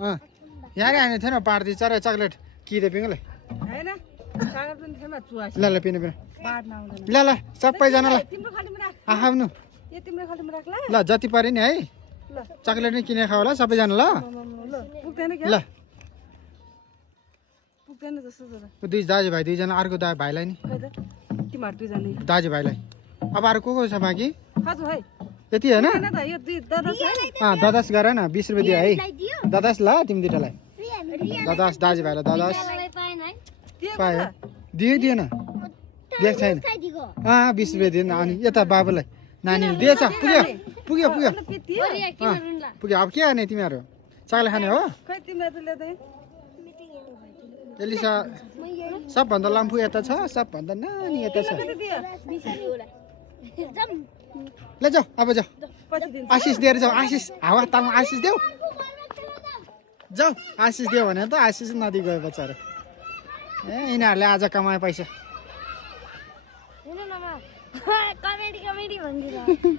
यहाँ आने थिएन पार्टी चरा चक्लेट किदे पिङले हैन कागज पनि थिएन चुवासी ल ल पिने पिने बाँड्न आउँदैन ल ल सबैजनालाई तिम्रो खालीमा राख आफ्नो यो तिम्रो खालीमा राख ल ल जति पऱ्यो नि है ल चक्लेट नै किनेर खाऊ होला सबैजना ल ल पुग्दैन के ल पुग्दैन जस्तो जरा दुई दाजुभाइ दुईजना अर्को भाइलाई नि खै त तिमीहरू दुईजना दाजुभाइलाई अब अरू को छ बाँकी खाजु है यति होइन हैन त यो दुई दादा छ ददास गर न 20 रुपियाँ दियो है ददास ल तिमी दुइटालाई ददास दाजुभाइलाई ददास पायो दियो दिएन दिएको छैन 20 रुपियाँ दिएन अनि यता बाबुलाई नानीले दिएछ पुग्यो पुग्यो पुग्यो पुग्यो अब के गर्ने तिमीहरू चाकले खाने हो खै तिमीहरू त ल्याउँदै एलिसा सबभन्दा लम्फू यता छ सबभन्दा नानी यता छ ल जाऊ अब जाऊ पछि दिन आशिष दिएर जाऊ आशिष हावा तामा आशिष देऊ जाऊ आशिष दियो भने त आशिष नदी गयो बच्चाहरू ए यिनीहरूले आज कमाए पैसा कमेडी कमेडी भनिदिनु